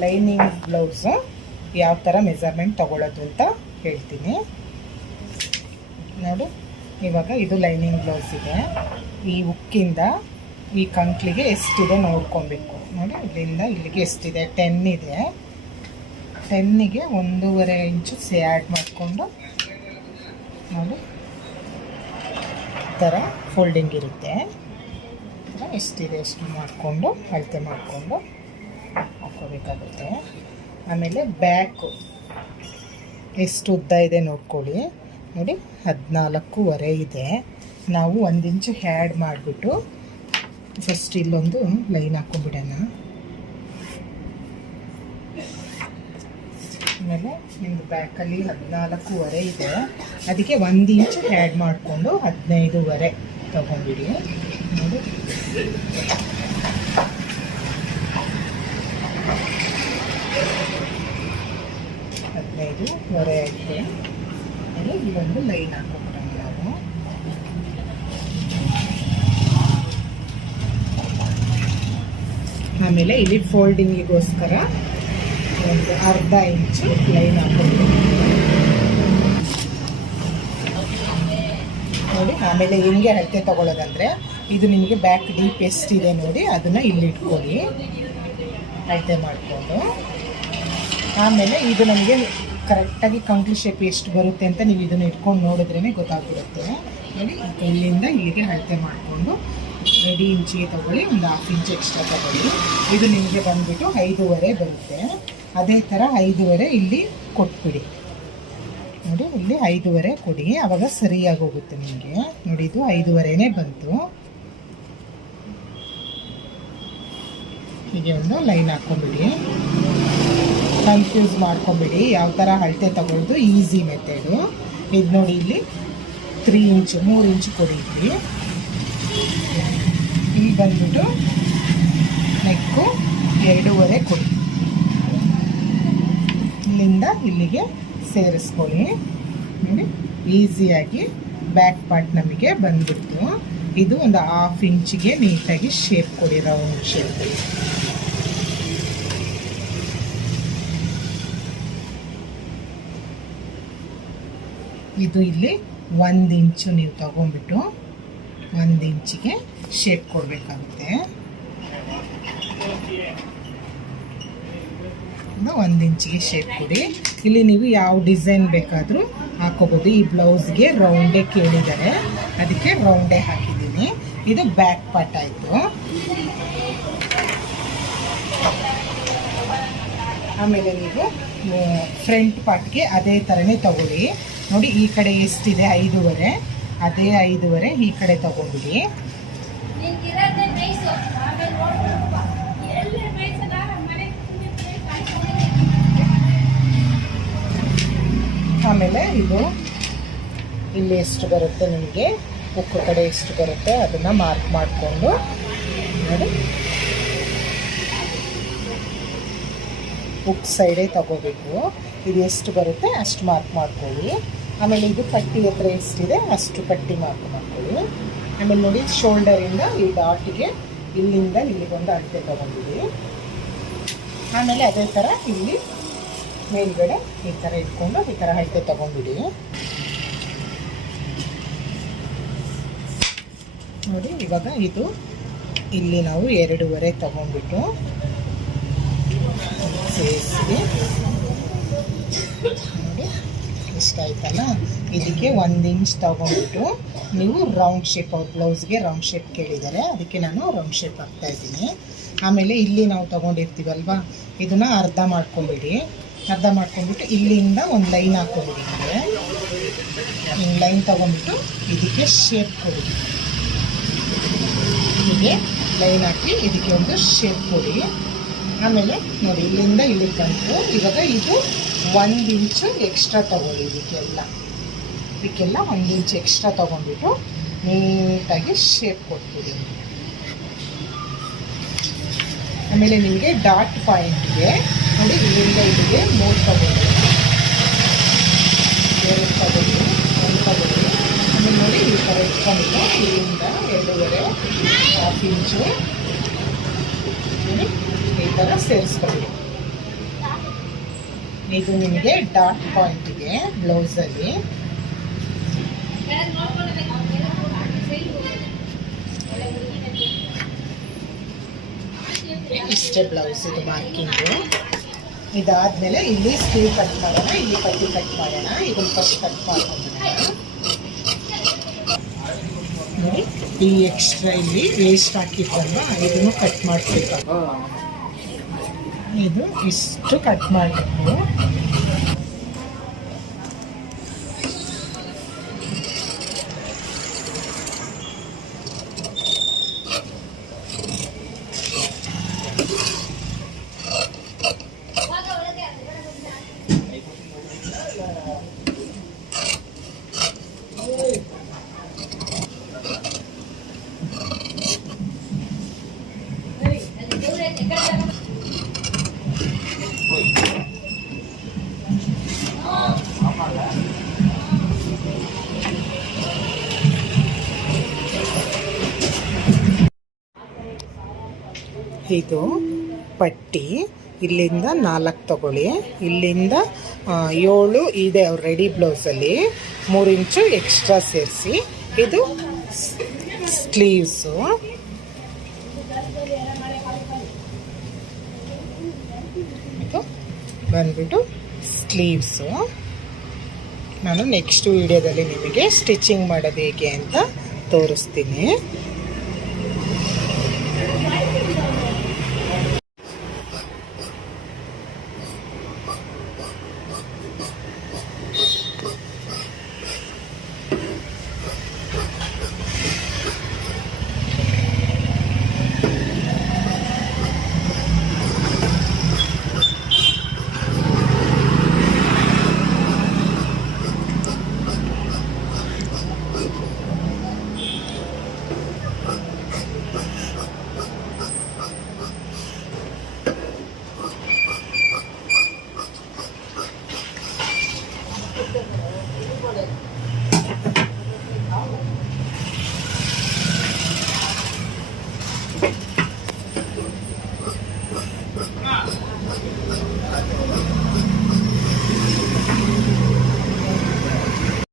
Lining blouse ಯಾವ ಥರ measurement ತೊಗೊಳ್ಳೋದು ಅಂತ ಹೇಳ್ತೀನಿ ನೋಡು. ಇವಾಗ ಇದು ಲೈನಿಂಗ್ ಬ್ಲೌಸ್ ಇದೆ. ಈ ಉಕ್ಕಿಂದ ಈ ಕಂಕ್ಲಿಗೆ ಎಷ್ಟಿದೆ ನೋಡ್ಕೊಬೇಕು. ನೋಡಿ ಇಲ್ಲಿಂದ ಇಲ್ಲಿಗೆ ಎಷ್ಟಿದೆ, 10 ಇದೆ. 10ಗೆ 1.5 ಇಂಚು ಆ್ಯಡ್ ಮಾಡಿಕೊಂಡು ನೋಡಿ ಈ ಥರ ಫೋಲ್ಡಿಂಗ್ ಇರುತ್ತೆ. ಎಷ್ಟಿದೆ ಎಷ್ಟು ಮಾಡಿಕೊಂಡು ಅಳತೆ ಮಾಡಿಕೊಂಡು ಹಾಕೋಬೇಕಾಗುತ್ತೆ. ಆಮೇಲೆ ಬ್ಯಾಕು ಎಷ್ಟು ಉದ್ದ ಇದೆ ನೋಡ್ಕೊಳ್ಳಿ. ನೋಡಿ 14.5 ಇದೆ. ನಾವು 1 ಇಂಚು ಆ್ಯಡ್ ಮಾಡಿಬಿಟ್ಟು ಫಸ್ಟ್ ಇಲ್ಲೊಂದು ಲೈನ್ ಹಾಕ್ಕೊಂಬಿಡೋಣ. ಆಮೇಲೆ ನಿಮ್ಮದು ಬ್ಯಾಕಲ್ಲಿ 14.5 ಇದೆ, ಅದಕ್ಕೆ 1 ಇಂಚು ಆ್ಯಡ್ ಮಾಡಿಕೊಂಡು 15.5 ತೊಗೊಂಬಿಡಿ. ನೋಡಿ 15.5 ಆಯಿತು. ಆಮೇಲೆ ಇಲ್ಲೊಂದು ಲೈನ್ ಹಾಕ್ಕೊಂಬಿಡೋಣ ನಾವು. ಆಮೇಲೆ ಇಲ್ಲಿ ಫೋಲ್ಡಿಂಗಿಗೋಸ್ಕರ ಒಂದು ಅರ್ಧ ಇಂಚು ಲೈನ್ ಹಾಕ್ಕೊಂಡು ನೋಡಿ. ಆಮೇಲೆ ಹೆಂಗೆ ಅಳತೆ ತೊಗೊಳ್ಳೋದಂದರೆ ಇದು ನಿಮಗೆ ಬ್ಯಾಕ್ ಡೀಪ್ ಎಷ್ಟಿದೆ ನೋಡಿ ಅದನ್ನು ಇಲ್ಲಿ ಇಟ್ಕೊಳ್ಳಿ ಅಳತೆ ಮಾಡಿಕೊಂಡು. ಆಮೇಲೆ ಇದು ನಮಗೆ ಕರೆಕ್ಟಾಗಿ ಕಂಕ್ಲಿ ಶೇಪ್ ಎಷ್ಟು ಬರುತ್ತೆ ಅಂತ ನೀವು ಇದನ್ನು ಇಟ್ಕೊಂಡು ನೋಡಿದ್ರೇ ಗೊತ್ತಾಗ್ಬಿಡುತ್ತೆ. ನೋಡಿ ಇಲ್ಲಿಂದ ಇಲ್ಲಿಗೆ ಅಳತೆ ಮಾಡಿಕೊಂಡು 2 ಇಂಚಿಗೆ ತೊಗೊಳ್ಳಿ, ಒಂದು 1/2 ಇಂಚ್ ಎಕ್ಸ್ಟ್ರಾ ತೊಗೊಳ್ಳಿ. ಇದು ನಿಮಗೆ ಬಂದುಬಿಟ್ಟು 5.5 ಬರುತ್ತೆ. ಅದೇ ಥರ 5.5 ಇಲ್ಲಿ ಕೊಟ್ಬಿಡಿ. ನೋಡಿ ಇಲ್ಲಿ 5.5 ಕೊಡಿ, ಆವಾಗ ಸರಿಯಾಗಿ ಹೋಗುತ್ತೆ ನಿಮಗೆ. ನೋಡಿ ಇದು 5.5ನೇ ಬಂತು. ಹೀಗೆ ಒಂದು ಲೈನ್ ಹಾಕ್ಕೊಂಬಿಡಿ. ಕನ್ಫ್ಯೂಸ್ ಮಾಡ್ಕೊಂಬಿಡಿ ಯಾವ ಥರ ಅಳತೆ ತಗೊಳ್ಳೋದು ಈಸಿ ಮೆಥಡು. ಇದು ನೋಡಿ ಇಲ್ಲಿ 3 ಇಂಚು 3 ಇಂಚು ಕೊಡಿ. ಇಲ್ಲಿ ಬಂದ್ಬಿಟ್ಟು ನೆಕ್ಕು 2.5 ಕೊಡಿ. ಇಲ್ಲಿಂದ ಇಲ್ಲಿಗೆ ಸೇರಿಸ್ಕೊಳ್ಳಿ. ನೋಡಿ ಈಸಿಯಾಗಿ ಬ್ಯಾಕ್ ಪಾರ್ಟ್ ನಮಗೆ ಬಂದ್ಬಿಟ್ಟು ಇದು ಒಂದು 1/2 ಇಂಚಿಗೆ ನೀಟಾಗಿ ಶೇಪ್ ಕೊಡಿ, ರೌಂಡ್ ಶೇಪ್. ಇದು ಇಲ್ಲಿ 1 ಇಂಚು ನೀವು ತಗೊಂಡ್ಬಿಟ್ಟು 1 ಇಂಚಿಗೆ ಶೇಪ್ ಕೊಡಬೇಕಾಗುತ್ತೆ. 1 ಇಂಚಿಗೆ ಶೇಪ್ ಕೊಡಿ. ಇಲ್ಲಿ ನೀವು ಯಾವ ಡಿಸೈನ್ ಬೇಕಾದರೂ ಹಾಕೋಬೋದು. ಈ ಬ್ಲೌಸ್ಗೆ ರೌಂಡೇ ಕೇಳಿದ್ದಾರೆ, ಅದಕ್ಕೆ ರೌಂಡೇ ಹಾಕಿದ್ದೀನಿ. ಇದು ಬ್ಯಾಕ್ ಪಾರ್ಟ್ ಆಯಿತು. ಆಮೇಲೆ ನೀವು ಫ್ರಂಟ್ ಪಾರ್ಟ್ಗೆ ಅದೇ ಥರನೇ ತಗೊಳ್ಳಿ. ನೋಡಿ ಈ ಕಡೆ ಎಷ್ಟಿದೆ 5.5, ಅದೇ 5.5 ಈ ಕಡೆ ತಗೊಂಡ್ಬಿಡಿ. ಆಮೇಲೆ ಇದು ಇಲ್ಲಿ ಎಷ್ಟು ಬರುತ್ತೆ ನಿಮಗೆ, ಉಕ್ಕು ಕಡೆ ಎಷ್ಟು ಬರುತ್ತೆ ಅದನ್ನು ಮಾರ್ಕ್ ಮಾಡಿಕೊಂಡು ನೋಡಿ ಉಕ್ ಸೈಡೇ ತಗೋಬೇಕು. ಇದು ಎಷ್ಟು ಬರುತ್ತೆ ಅಷ್ಟು ಮಾರ್ಕ್ ಮಾಡ್ಕೊಳ್ಳಿ. ಆಮೇಲೆ ಇದು ಪಟ್ಟಿ ಹತ್ರ ಎಷ್ಟಿದೆ ಅಷ್ಟು ಪಟ್ಟಿ ಮಾರ್ಕ್ ಮಾಡ್ಕೊಳ್ಳಿ. ಆಮೇಲೆ ನೋಡಿ ಶೋಲ್ಡರಿಂದ ಈ ಡಾಟಿಗೆ ಇಲ್ಲಿಂದ ಇಲ್ಲಿಗೊಂದು ಅಳತೆ ತೊಗೊಂಡಿಡಿ. ಆಮೇಲೆ ಅದೇ ಥರ ಇಲ್ಲಿ ಮೇಲ್ಗಡೆ ಈ ಥರ ಇಟ್ಕೊಂಡು ಈ ಥರ ಅಳತೆ ತೊಗೊಂಡ್ಬಿಡಿ. ನೋಡಿ ಇವಾಗ ಇದು ಇಲ್ಲಿ ನಾವು 2.5 ತೊಗೊಂಡ್ಬಿಟ್ಟು ಸೇರಿಸಿ ನೋಡಿ ಇಷ್ಟ ಆಯ್ತಲ್ಲ. ಇದಕ್ಕೆ 1 ಇಂಚ್ ತೊಗೊಂಡ್ಬಿಟ್ಟು ನೀವು ರೌಂಡ್ ಶೇಪ್, ಅವ್ರ ಬ್ಲೌಸ್ಗೆ ರೌಂಡ್ ಶೇಪ್ ಕೇಳಿದ್ದಾರೆ, ಅದಕ್ಕೆ ನಾನು ರೌಂಡ್ ಶೇಪ್ ಹಾಕ್ತಾಯಿದ್ದೀನಿ. ಆಮೇಲೆ ಇಲ್ಲಿ ನಾವು ತೊಗೊಂಡಿರ್ತೀವಲ್ವ ಇದನ್ನು ಅರ್ಧ ಮಾಡ್ಕೊಂಬಿಡಿ. ಅರ್ಧ ಮಾಡ್ಕೊಂಡ್ಬಿಟ್ಟು ಇಲ್ಲಿಂದ ಒಂದು ಲೈನ್ ಹಾಕ್ಕೊಂಬಿಡಿ. ಹಿಂಗೆ ಲೈನ್ ತೊಗೊಂಡ್ಬಿಟ್ಟು ಇದಕ್ಕೆ ಶೇಪ್ ಕೊಡಿ. ಹೀಗೆ ಲೈನ್ ಹಾಕಿ ಇದಕ್ಕೆ ಒಂದು ಶೇಪ್ ಕೊಡಿ. ಆಮೇಲೆ ನೋಡಿ ಇಲ್ಲಿಂದ ಇಲ್ಲಿಗೆ ಬಂತು. ಇವಾಗ ಇದು 1 ಇಂಚು ಎಕ್ಸ್ಟ್ರಾ ತೊಗೊಳ್ಳಿ. ಇದಕ್ಕೆಲ್ಲ 1 ಇಂಚ್ ಎಕ್ಸ್ಟ್ರಾ ತೊಗೊಂಡ್ಬಿಟ್ಟು ನೀಟಾಗಿ ಶೇಪ್ ಕೊಟ್ಬಿಡಿ. ಆಮೇಲೆ ನಿಮಗೆ ಡಾಟ್ ಪಾಯಿಂಟ್ಗೆ ನೋಡಿ ಇಲ್ಲಿಂದ ಇಲ್ಲಿಗೆ 3 ತಗೊಳ್ಳಿ, 2 ತಗೊಳ್ಳಿ, 1 ತಗೊಳ್ಳಿ. ಆಮೇಲೆ ನೋಡಿ ಈ ಥರ ಇಟ್ಕೊಂಡು ಇಲ್ಲಿಂದ 2.5 1/2 ಇಂಚು ಈ ಥರ ಸೇರಿಸ್ಕೊಳ್ಳಿ. ಇದು ನಿಮಗೆ ಡಾಟ್ ಪಾಯಿಂಟ್ಗೆ ಬ್ಲೌಸಲ್ಲಿ ಇಷ್ಟೇ ಬ್ಲೌಸ್ ಇದು ಮಾರ್ಕಿಂಗು. ಇದಾದ್ಮೇಲೆ ಇಲ್ಲಿ ಸ್ಲೀವ್ ಕಟ್ ಮಾಡೋಣ, ಇಲ್ಲಿ ಪಟ್ಟಿ ಕಟ್ ಮಾಡೋಣ. ಇದನ್ನ ಫಸ್ಟ್ ಕಟ್ ಮಾಡ್ಕೊಂಡ್ಬಿಡೋಣ. ನೋಡಿ, ಈ ಎಕ್ಸ್ಟ್ರಾ ಇಲ್ಲಿ ವೇಸ್ಟ್ ಹಾಕಿದ್ವಲ್ವ ಇದನ್ನು ಕಟ್ ಮಾಡ್ಬೇಕು. ಇದು ಇಷ್ಟು ಕಟ್ ಮಾಡಬೇಕು. ಇದು ಪಟ್ಟಿ ಇಲ್ಲಿಂದ 4 ತಗೊಳ್ಳಿ, ಇಲ್ಲಿಂದ 7 ಇದೆ ಅವ್ರ ರೆಡಿ ಬ್ಲೌಸಲ್ಲಿ, 3 ಇಂಚು ಎಕ್ಸ್ಟ್ರಾ ಸೇರಿಸಿ. ಇದು ಸ್ಲೀವ್ಸು. ಇದು ಬಂದ್ಬಿಟ್ಟು ಸ್ಲೀವ್ಸು. ನಾನು ನೆಕ್ಸ್ಟ್ ವಿಡಿಯೋದಲ್ಲಿ ನಿಮಗೆ ಸ್ಟಿಚಿಂಗ್ ಮಾಡೋದು ಹೇಗೆ ಅಂತ ತೋರಿಸ್ತೀನಿ.